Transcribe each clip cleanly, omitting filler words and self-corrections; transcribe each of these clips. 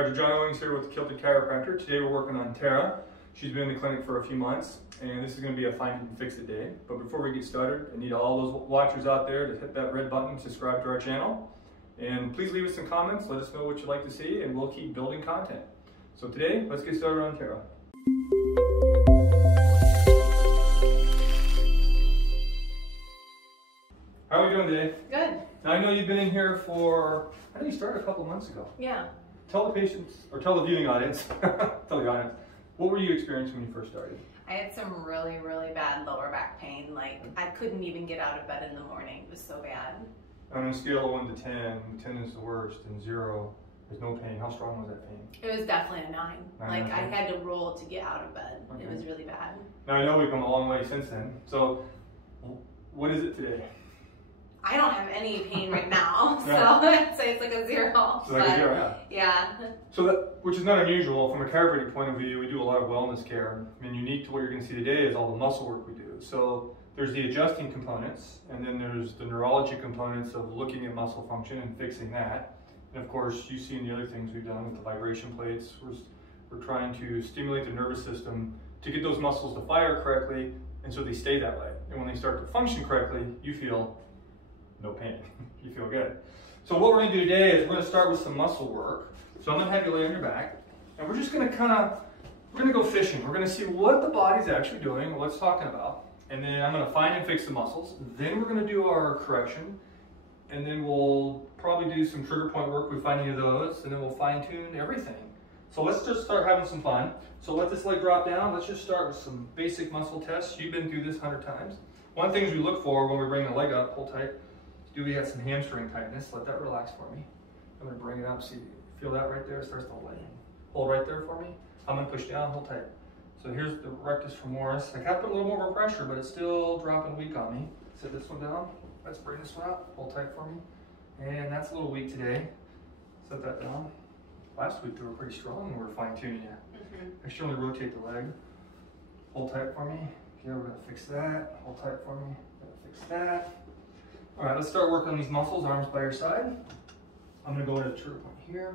Dr. John Owings here with Untitled Chiropractor. Today we're working on Tara. She's been in the clinic for a few months, and this is going to be a find it and fix it day. But before we get started, I need all those watchers out there to hit that red button, subscribe to our channel, and please leave us some comments. Let us know what you'd like to see, and we'll keep building content. So today, let's get started on Tara. How are we doing today? Good. Now I know you've been in here for, I think you started a couple months ago. Yeah. Tell the patients, or tell the viewing audience, tell the audience, what were you experiencing when you first started? I had some really, really bad lower back pain. Like, I couldn't even get out of bed in the morning. It was so bad. On a scale of 1 to 10, 10 is the worst and 0 is no pain. How strong was that pain? It was definitely a 9. Like, I had to roll to get out of bed. Okay. It was really bad. Now I know we've come a long way since then. So, what is it today? I don't have any pain right now, so Yeah. I'd say it's like a 0. So like a 0, yeah. So that, which is not unusual from a chiropractic point of view. We do a lot of wellness care. I mean, unique to what you're going to see today is all the muscle work we do. So there's the adjusting components, and then there's the neurology components of looking at muscle function and fixing that. And of course, you've seen the other things we've done with the vibration plates. We're trying to stimulate the nervous system to get those muscles to fire correctly, and so they stay that way. And when they start to function correctly, you feel no pain. You feel good. So what we're going to do today is we're going to start with some muscle work. So I'm going to have you lay on your back, and we're just going to we're going to go fishing. We're going to see what the body's actually doing, what it's talking about, and then I'm going to find and fix the muscles. Then we're going to do our correction, and then we'll probably do some trigger point work. We find any of those, and then we'll fine tune everything. So let's just start having some fun. So let this leg drop down. Let's just start with some basic muscle tests. You've been through this 100 times. One of the things we look for when we bring the leg up, hold tight. Do we have some hamstring tightness? Let that relax for me. I'm going to bring it up. See, feel that right there? It starts to lay. Hold right there for me. I'm going to push down, hold tight. So here's the Rectus Femoris. I got to put a little more pressure, but it's still dropping weak on me. Set this one down. Let's bring this one up. Hold tight for me. And that's a little weak today. Set that down. Last week they were pretty strong and we were fine tuning you. Externally rotate the leg. Hold tight for me. Okay, we're going to fix that. Hold tight for me. Going to fix that. All right, let's start working on these muscles, arms by your side. I'm gonna go into the trigger point here.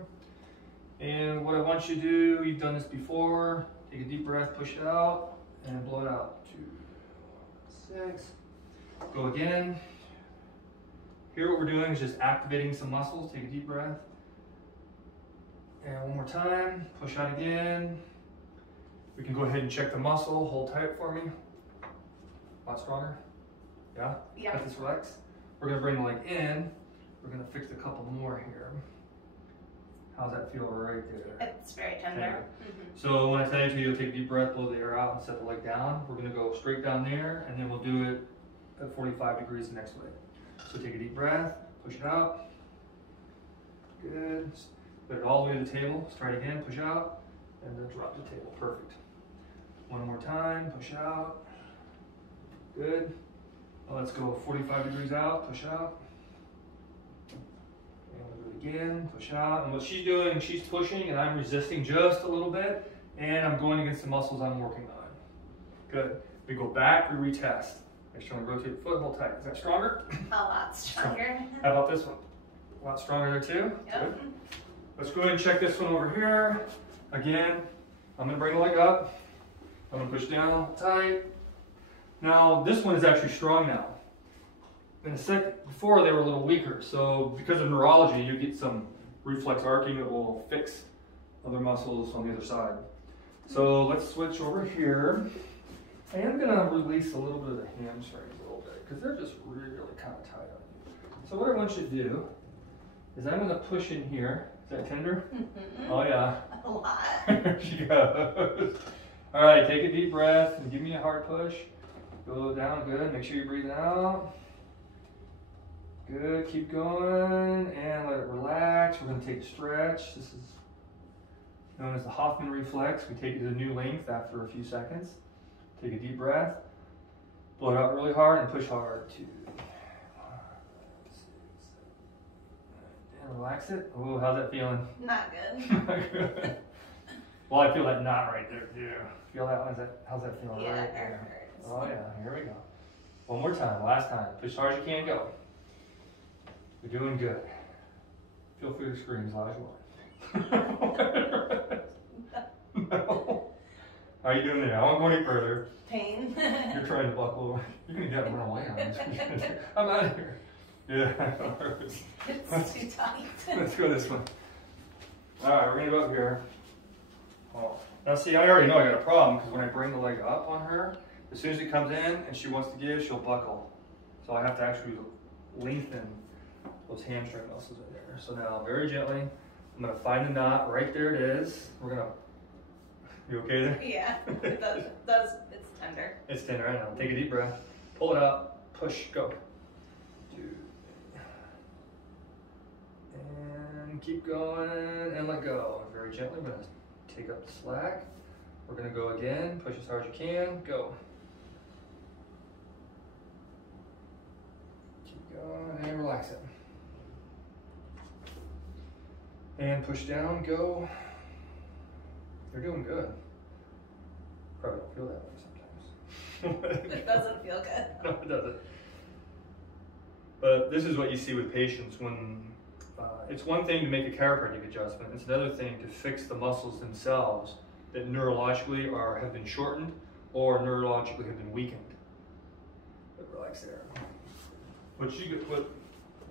And what I want you to do, you've done this before, take a deep breath, push it out, and blow it out. 2, 6. Go again. Here what we're doing is just activating some muscles. Take a deep breath. And one more time, push out again. We can go ahead and check the muscle, hold tight for me. A lot stronger. Yeah? Yeah. Let this relax. We're going to bring the leg in. We're going to fix a couple more here. How's that feel right there? It's very tender. So when I tell you to, you'll take a deep breath, blow the air out, and set the leg down. We're going to go straight down there, and then we'll do it at 45 degrees the next way. So take a deep breath, push it out. Good. Put it all the way to the table. Let's try it again. Push out, and then drop the table. Perfect. One more time. Push out. Good. Well, let's go 45 degrees out, push out. And we'll do it again, push out. And what she's doing, she's pushing and I'm resisting just a little bit. And I'm going against the muscles I'm working on. Good. We go back, we retest. Externally rotate the foot, hold tight. Is that stronger? A lot stronger. How about this one? A lot stronger there too? Yep. Good. Let's go ahead and check this one over here. Again, I'm going to bring the leg up. I'm going to push down, tight. Now, this one is actually strong now. In a sec, before they were a little weaker. So because of neurology, you get some reflex arcing that will fix other muscles on the other side. So let's switch over here. I am going to release a little bit of the hamstrings a little bit because they're just really kind of tight on you. So what I want you to do is I'm going to push in here. Is that tender? Oh yeah. A lot. There she goes. All right, take a deep breath and give me a hard push. Go down, good. Make sure you breathe out. Good, keep going and let it relax. We're going to take a stretch. This is known as the Hoffman Reflex. We take it to a new length after a few seconds. Take a deep breath. Blow it out really hard and push hard. 2, 5, 6, 7, 8. And relax it. Oh, how's that feeling? Not good. Not good. Well, I feel that knot right there too. Feel that? How's that feeling? Yeah, right it there? hurts. Oh yeah, here we go. One more time, last time. Push as hard as you can, go. You're doing good. Feel free to scream as loud as you want. How you doing there? I won't go any further. Pain. You're trying to buckle. You're gonna get run away on this. I'm out of here. Yeah. It's too tight. Let's go this one. All right, we're gonna go up here. Oh. Now see, I already know I got a problem because when I bring the leg up on her, as soon as it comes in and she wants to give, she'll buckle. So I have to actually lengthen those hamstring muscles in there. So now, very gently, I'm gonna find the knot. Right there it is. We're gonna. You okay there? Yeah, it does. It's tender. It's tender. I know. Take a deep breath. Pull it out. Push. Go. And keep going and let go. Very gently. We're gonna take up the slack. We're gonna go again. Push as hard as you can. Go. Keep going and relax it. And push down. Go. You're doing good. Probably don't feel that way sometimes. It doesn't feel good. No, it doesn't. But this is what you see with patients when it's one thing to make a chiropractic adjustment. It's another thing to fix the muscles themselves that neurologically have been shortened or neurologically have been weakened. But relax there. What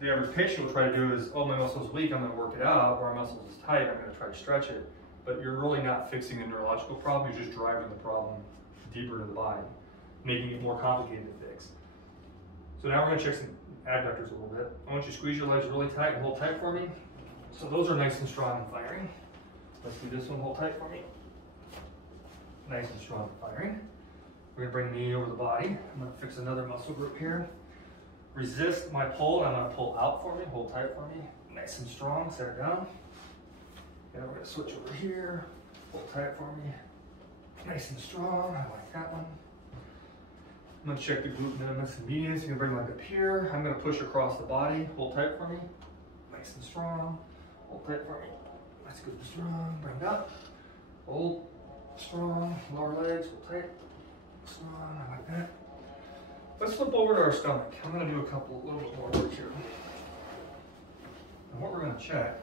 the average patient will try to do is, oh, my muscle's weak, I'm going to work it out, or my muscle is tight, I'm going to try to stretch it. But you're really not fixing a neurological problem, you're just driving the problem deeper into the body, making it more complicated to fix. So now we're going to check some adductors a little bit. I want you to squeeze your legs really tight and hold tight for me. So those are nice and strong and firing. Let's do this one, hold tight for me. Nice and strong and firing. We're going to bring the knee over the body. I'm going to fix another muscle group here. Resist my pull, and I'm going to pull out for me, hold tight for me. Nice and strong, set it down. And we're going to switch over here, hold tight for me. Nice and strong, I like that one. I'm going to check the glute minimus and medius. You can bring like up here. I'm going to push across the body, hold tight for me. Nice and strong, hold tight for me. That's good and strong, bring up. Hold, strong, lower legs, hold tight. Strong, I like that. Let's flip over to our stomach. I'm going to do a little bit more work here. And what we're going to check,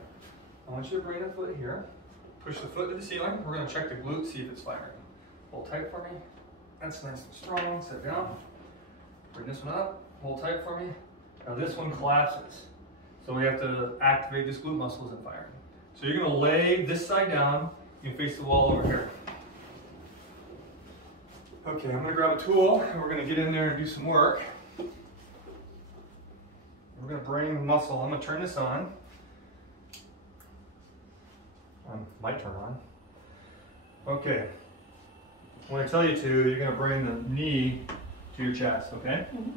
I want you to bring the foot here, push the foot to the ceiling. We're going to check the glute, see if it's firing. Hold tight for me. That's nice and strong. Set down. Bring this one up. Hold tight for me. Now this one collapses. So we have to activate this glute muscle as it's firing. So you're going to lay this side down. You can face the wall over here. Okay, I'm going to grab a tool and we're going to get in there and do some work. We're going to bring the muscle. I'm going to turn this on. Might turn on. Okay. When I tell you to, you're going to bring the knee to your chest, okay? Mm-hmm.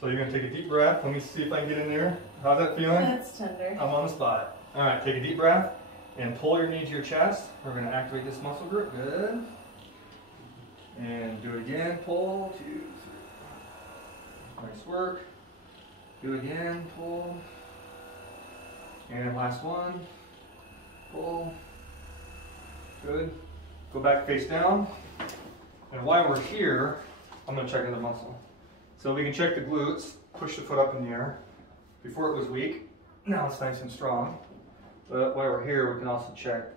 So you're going to take a deep breath. Let me see if I can get in there. How's that feeling? That's tender. I'm on the spot. All right, take a deep breath and pull your knee to your chest. We're going to activate this muscle group. Good. And do it again. Pull, 2, 3. Nice work. Do it again. Pull. And last one. Pull. Good. Go back face down. And while we're here, I'm going to check another muscle. So we can check the glutes. Push the foot up in the air. Before it was weak. Now it's nice and strong. But while we're here, we can also check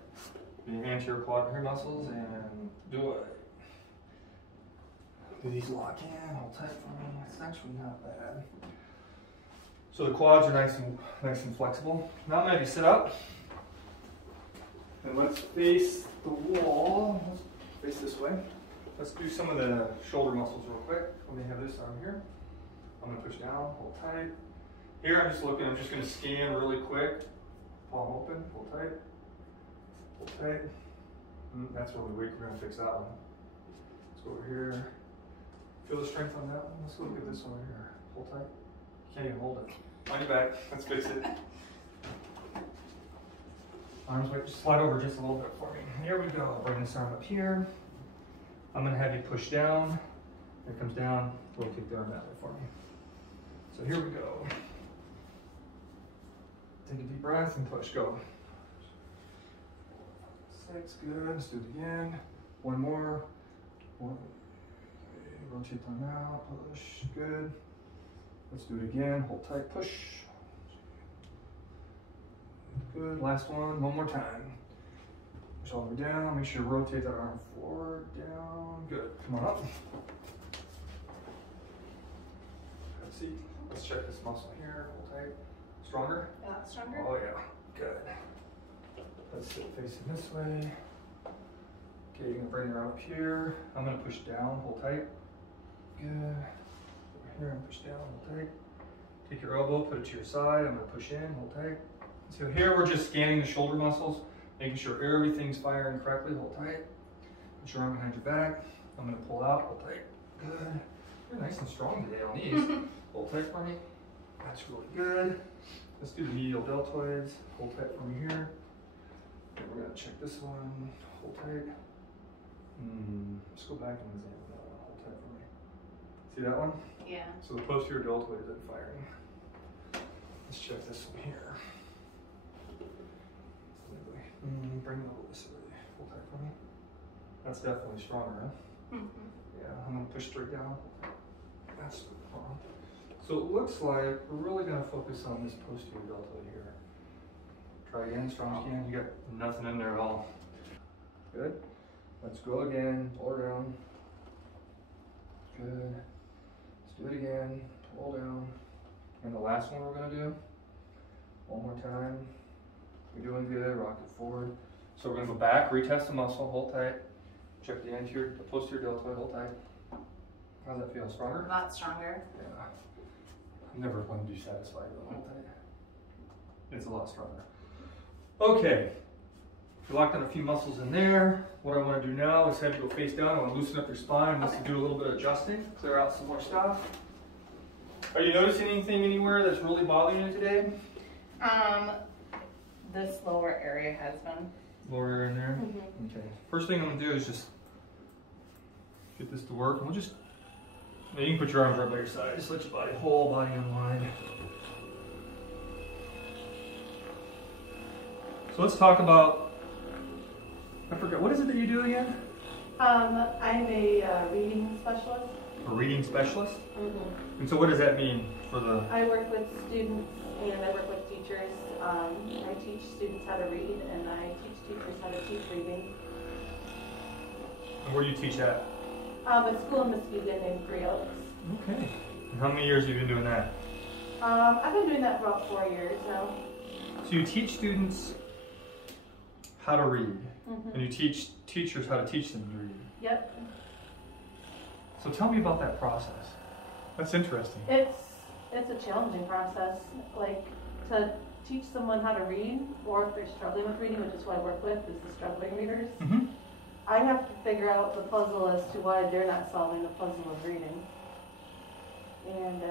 the anterior quadrant muscles and do it. Do these lock in? Hold tight for me. It's actually not bad. So the quads are nice and flexible. Now I'm going to have you sit up. And let's face the wall. Let's face this way. Let's do some of the shoulder muscles real quick. Let me have this arm here. I'm going to push down, hold tight. Here I'm just going to scan really quick. Palm open, hold tight. Hold tight. That's really weak. We're going to fix that one. Let's go over here. Feel the strength on that one? Let's go look at this one over here. Hold tight. Can't even hold it. On your back. Let's fix it. Arms slide over just a little bit for me. Here we go. Bring this arm up here. I'm going to have you push down. It comes down. Rotate the arm that way for me. So here we go. Take a deep breath and push. Go. 6. Good. Let's do it again. One more. One. Rotate them out, push, good. Let's do it again, hold tight, push. Good, last one more time. Push all the way down. Make sure you rotate that arm forward, down. Good. Come on up. Let's see. Let's check this muscle here. Hold tight. Stronger? Stronger? Oh yeah. Good. Let's sit facing this way. Okay, you're gonna bring your arm up here. I'm gonna push down. Hold tight. Good. Over here and push down. Hold tight. Take your elbow, put it to your side. I'm gonna push in. Hold tight. So here we're just scanning the shoulder muscles, making sure everything's firing correctly. Hold tight. Put your arm behind your back. I'm gonna pull out. Hold tight. Good. You're nice and strong today on these. Hold tight for me. That's really good. Let's do the medial deltoids. Hold tight for me here. And we're gonna check this one. Hold tight. Let's go back and examine that one. Hold tight for me. See that one? Yeah. So the posterior deltoid isn't firing. Let's check this one here. Bring it over this way. Hold tight for me. That's definitely stronger, huh? Yeah, I'm gonna push straight down. That's wrong. So it looks like we're really gonna focus on this posterior deltoid here. Try again, strong as you can. You got nothing in there at all. Good. Let's go again. Pull around. Good. Let's do it again. Pull down. And the last one we're gonna do. One more time. You're doing good. Rock it forward. So we're gonna go back, retest the muscle. Hold tight. Check the posterior deltoid. Hold tight. How's that feel? Stronger? A lot stronger. Yeah. I'm never going to be satisfied with hold tight. It's a lot stronger. Okay. We locked on a few muscles in there. What I want to do now is have you go face down. I want to loosen up your spine. Let's do a little bit of adjusting. Clear out some more stuff. Are you noticing anything anywhere that's really bothering you today? This lower area has been. Lower area in there? Okay. First thing I'm going to do is just get this to work. And we'll just, you can put your arms right by your side. Just let your whole body unwind. So let's talk about, I forgot, what is it that you do again? I'm a reading specialist. A reading specialist? And so what does that mean for the... I work with students and I work with teachers. I teach students how to read and I teach teachers how to teach reading. And where do you teach at? At school in Muskegon in Grey Oaks. Okay. And how many years have you been doing that? I've been doing that for about 4 years now. So you teach students how to read, and you teach teachers how to teach them to read. Yep. So tell me about that process. That's interesting. It's a challenging process. Like to teach someone how to read, or if they're struggling with reading, which is who I work with, is the struggling readers. I have to figure out the puzzle as to why they're not solving the puzzle of reading. And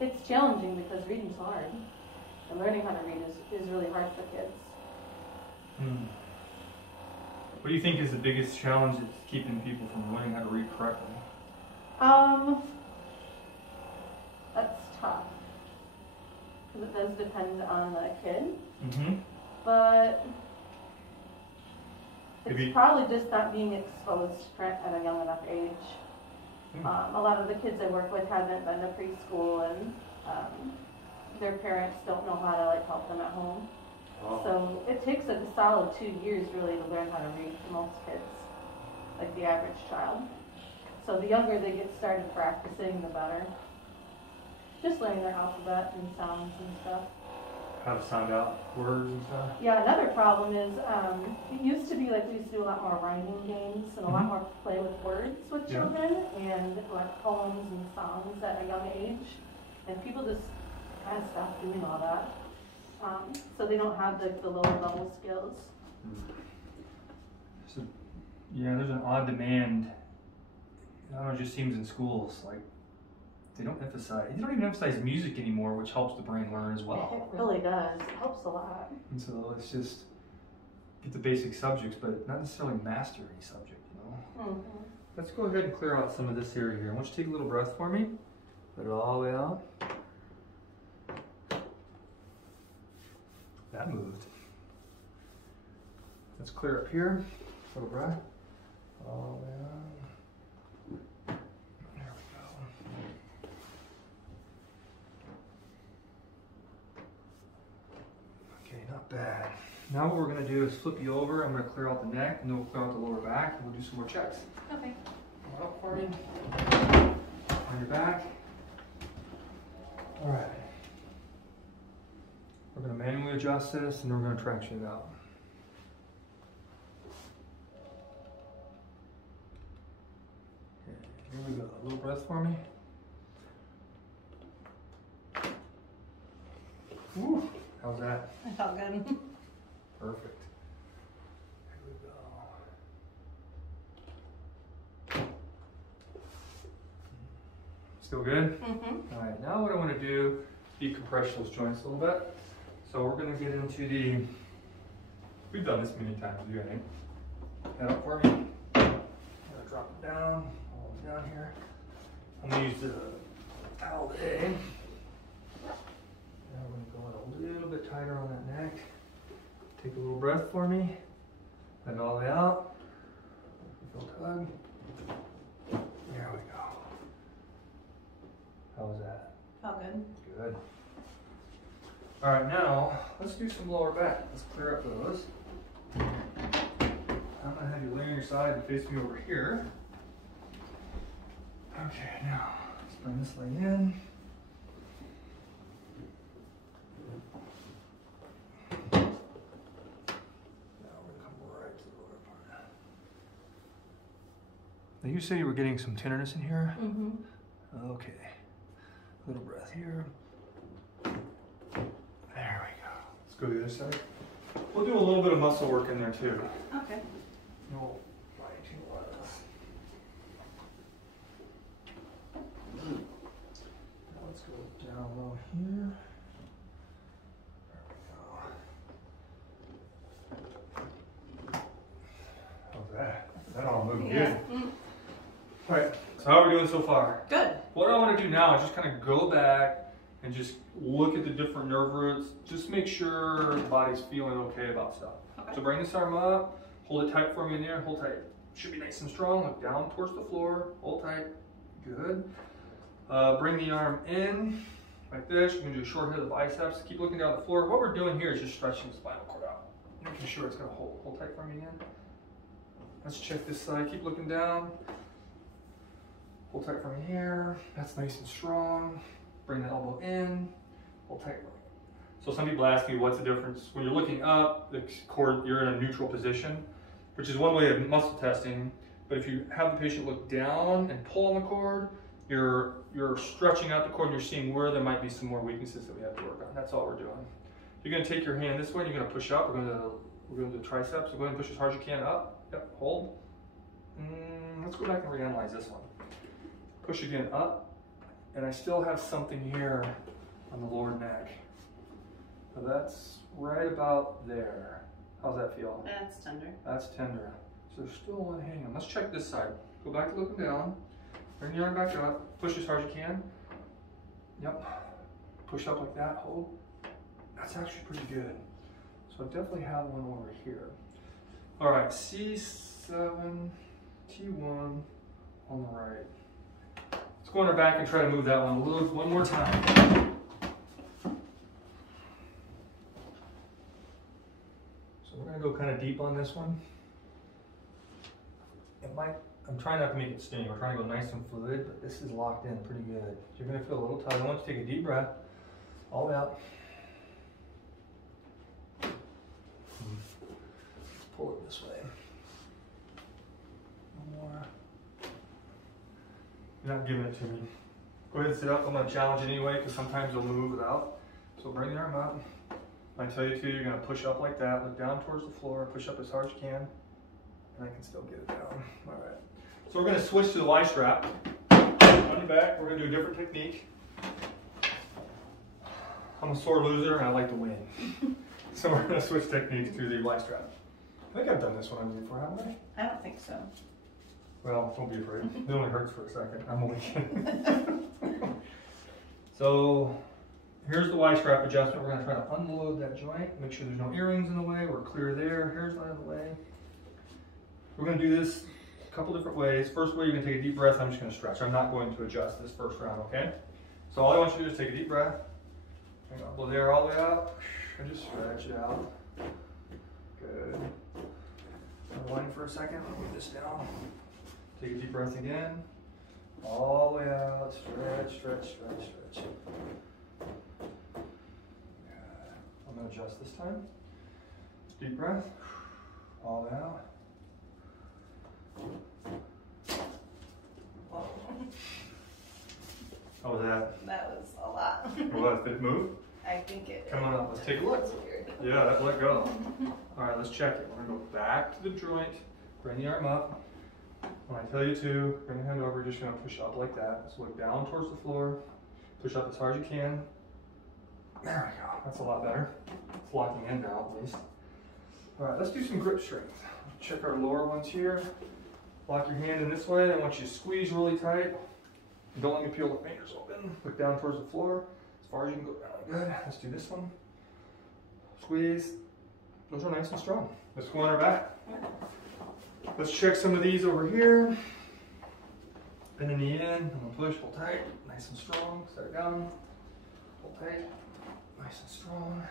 it's challenging because reading's hard. And learning how to read is really hard for kids. What do you think is the biggest challenge that's keeping people from learning how to read correctly? That's tough. Because it does depend on the kid. But it's probably just not being exposed to print at a young enough age. A lot of the kids I work with haven't been to preschool, and their parents don't know how to help them at home. So it takes a solid 2 years really to learn how to read for most kids, like the average child. So the younger they get started practicing, the better. Just learning their alphabet and sounds and stuff. How to sound out words and stuff? Yeah, another problem is it used to be like we used to do a lot more rhyming games and a lot more play with words with children and like poems and songs at a young age. And people just kind of stopped doing all that. So they don't have the lower level skills. So, yeah, there's an odd demand. I don't know, it just seems in schools like they don't even emphasize music anymore, which helps the brain learn as well. It really does. It helps a lot. And so let's just get the basic subjects, but not necessarily master any subject, you know? Let's go ahead and clear out some of this area here. I want you to take a little breath for me. Let it all the way out. That moved. Let's clear up here. A little breath. All the way out. There we go. Okay, not bad. Now what we're gonna do is flip you over. I'm gonna clear out the neck and then we'll clear out the lower back and we'll do some more checks. Okay. Come up for me. On your back. All right. We're gonna manually adjust this and then we're gonna traction it out. Okay, here we go. A little breath for me. Woo. How's that? I felt good. Perfect. Here we go. Still good? Mm-hmm. All right, now what I want to do is decompress those joints a little bit. So we're going to get into the, we've done this many times, you got it? Head up for me. I'm going to drop it down, all the way down here. I'm going to use the towel today. Now we're going to go in a little bit tighter on that neck. Take a little breath for me. Let it all the way out. Feel tug. There we go. How was that? Felt good. Good. All right, now let's do some lower back. Let's clear up those. I'm gonna have you lay on your side and face me over here. Okay, now let's bring this leg in. Now you say you were getting some tenderness in here? Mm-hmm. Okay. A little breath here. There we go. Let's go to the other side. We'll do a little bit of muscle work in there too. Okay. No biting too lot of this. Now let's go down low here. There we go. How's that? That all moved good. Mm. All right, so how are we doing so far? Good. What I want to do now is just kind of go back and just look at the different nerve roots. Just make sure the body's feeling okay about stuff. Okay. So bring this arm up, hold it tight for me in there, hold tight. Should be nice and strong, look down towards the floor, hold tight, good. Bring the arm in, like this. We're gonna do a short hit of the biceps. Keep looking down at the floor. What we're doing here is just stretching the spinal cord out. Making sure it's gonna hold tight for me again. Let's check this side, keep looking down. Hold tight from here. That's nice and strong. Bring the elbow in. Hold tight. So some people ask me what's the difference. When you're looking up, the cord, you're in a neutral position, which is one way of muscle testing. But if you have the patient look down and pull on the cord, you're stretching out the cord and you're seeing where there might be some more weaknesses that we have to work on. That's all we're doing. You're gonna take your hand this way, you're gonna push up. We're gonna do triceps. So go ahead and push as hard as you can up. Yep, hold. Let's go back and reanalyze this one. Push again up, and I still have something here on the lower neck. So that's right about there. How's that feel? That's tender. That's tender. So there's still one hanging. Let's check this side. Go back to looking down. Bring the arm back up. Push as hard as you can. Yep. Push up like that. Hold. That's actually pretty good. So I definitely have one over here. All right, C7, T1 on the right. Let's go on our back and try to move that one more time. So we're gonna go kind of deep on this one. I'm trying not to make it sting. We're trying to go nice and fluid, but this is locked in pretty good. You're gonna feel a little tight. I want you to take a deep breath, all the way out. Pull it this way. One more. You're not giving it to me. Go ahead and sit up. I'm going to challenge it anyway because sometimes you'll move without. So bring the arm up. When I tell you to, you're going to push up like that. Look down towards the floor. Push up as hard as you can. And I can still get it down. All right. So we're going to switch to the Y strap. On your back, we're going to do a different technique. I'm a sore loser and I like to win. So we're going to switch techniques to the Y strap. I think I've done this one on you before, haven't I? I don't think so. Well, don't be afraid. It only hurts for a second. I'm only kidding. So here's the Y strap adjustment. We're going to try to unload that joint. Make sure there's no earrings in the way. We're clear there. Hair's not in the way. We're going to do this a couple different ways. First way, you're going to take a deep breath. I'm just going to stretch. I'm not going to adjust this first round, okay? So all I want you to do is take a deep breath. Bring the elbow there all the way up. And just stretch it out. Good. Unwind for a second. I'll move this down. Take a deep breath again. All the way out. Stretch, stretch, stretch, stretch. Good. I'm going to adjust this time. Deep breath. All the way out. How was that? That was a lot. What? Did it move? I think it. Come on up. Let's take a look. Yeah, that let go. All right, let's check it. We're going to go back to the joint. Bring the arm up. When I tell you to, bring the hand over. Just going to push up like that. So look down towards the floor. Push up as hard as you can. There we go. That's a lot better. It's locking in now, at least. All right, let's do some grip strength. Check our lower ones here. Lock your hand in this way. I want you to squeeze really tight. Don't let me peel the fingers open. Look down towards the floor. As far as you can go down. Good. Let's do this one. Squeeze. Those are nice and strong. Let's go on our back. Let's check some of these over here. Bend the knee in. I'm going to push. Hold tight. Nice and strong. Set it down. Hold tight. Nice and strong.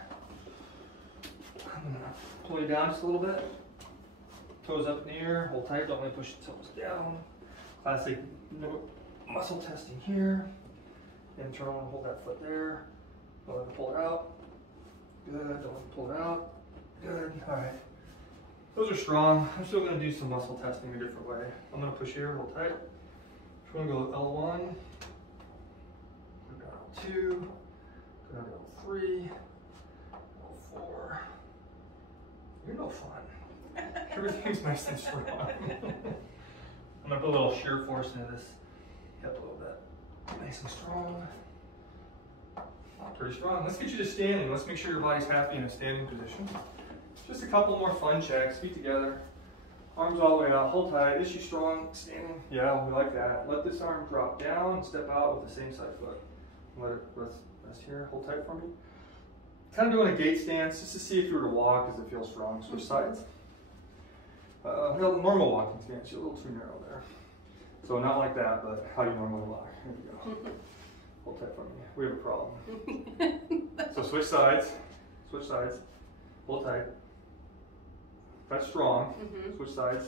I'm going to pull you down just a little bit. Toes up in the air. Hold tight. Don't let me push the toes down. Classic muscle testing here. Internal. Hold that foot there. Don't let me pull it out. Good. Don't let me pull it out. Good. All right. Those are strong. I'm still going to do some muscle testing a different way. I'm going to push here. Hold tight. We're going to go L1. Go down L2. Go down to L3. L4. You're no fun. Everything's nice and strong. I'm going to put a little shear force into this hip a little bit. Nice and strong. Pretty strong. Let's get you to standing. Let's make sure your body's happy in a standing position. Just a couple more fun checks. Feet together. Arms all the way out. Hold tight. Is she strong? Standing? Yeah, we like that. Let this arm drop down and step out with the same side foot. Let it rest here. Hold tight for me. Kind of doing a gate stance just to see if you were to walk, does it feel strong? Switch sides. Normal walking stance. You're a little too narrow there. So not like that, but how you normally walk. Here we go. Hold tight for me. We have a problem. So switch sides. Switch sides. Hold tight. That's strong. Switch sides.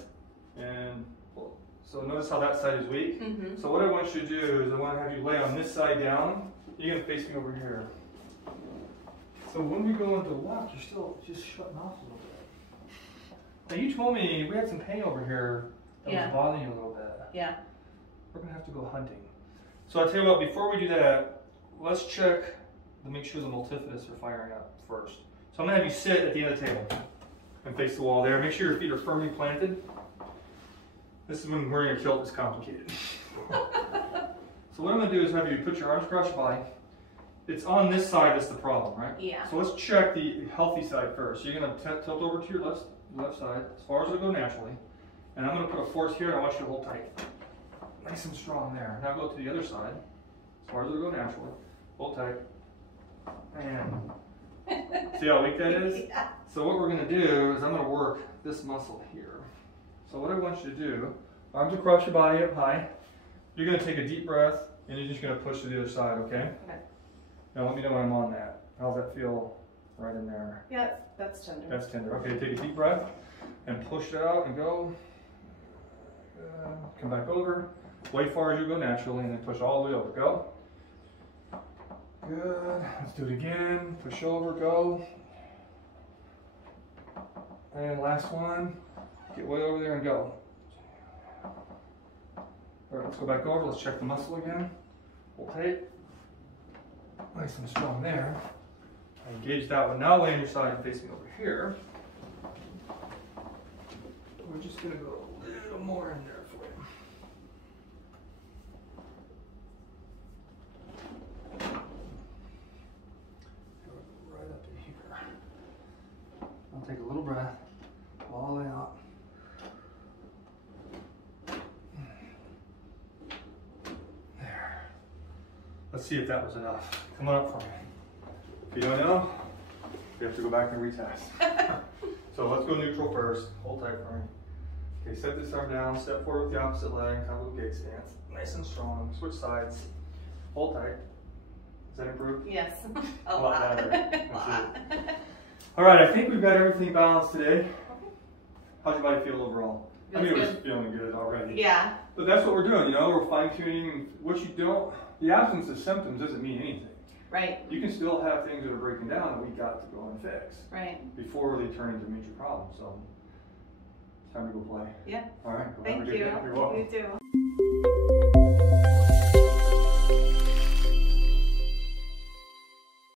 And pull. So notice how that side is weak. So what I want you to do is I want to have you lay on this side down. You're going to face me over here. So when we go into the walk, you're still just shutting off a little bit. Now you told me we had some pain over here that was bothering you a little bit. Yeah. We're going to have to go hunting. So I'll tell you what, before we do that, let's check to make sure the multifidus are firing up first. So I'm going to have you sit at the end of the table and face the wall there. Make sure your feet are firmly planted. This is when wearing a kilt is complicated. So what I'm going to do is have you put your arms across your body. It's on this side that's the problem, right? Yeah. So let's check the healthy side first. So you're going to tilt over to your left side as far as it'll go naturally. And I'm going to put a force here and I want you to hold tight. Nice and strong there. Now go to the other side as far as it'll go naturally. Hold tight. And see how weak that is? Yeah. So what we're going to do is I'm going to work this muscle here. So what I want you to do, arms across your body up high. You're going to take a deep breath and you're just going to push to the other side, okay? Okay. Now let me know when I'm on that. How's that feel right in there? Yeah, that's tender. That's tender. Okay, take a deep breath and push it out and go. Come back over. Way far as you go naturally and then push all the way over. Go. Good. Let's do it again. Push over, go. And last one. Get way over there and go. All right, let's go back over. Let's check the muscle again. Hold tight. Nice and strong there. Engage that one. Now lay on your side and face me over here. We're just going to go a little more in there for you. Right up in here. I'll take a little breath all the way out. There. Let's see if that was enough. Come on up for me. If you don't know, we have to go back and retest. So let's go neutral first. Hold tight for me. Okay, set this arm down, step forward with the opposite leg, have a little gate stance. Nice and strong. Switch sides. Hold tight. Does that improve? Yes. A lot lot. better. A lot. All right, I think we've got everything balanced today. How's your body feel overall? I mean, it was feeling good already. Yeah. But that's what we're doing, you know, we're fine tuning what you don't, the absence of symptoms doesn't mean anything. Right. You can still have things that are breaking down that we got to go and fix. Right. Before they turn into major problems. So, it's time to go play. Yeah. All right. Well, Thank have a good you. day. You're welcome. You too.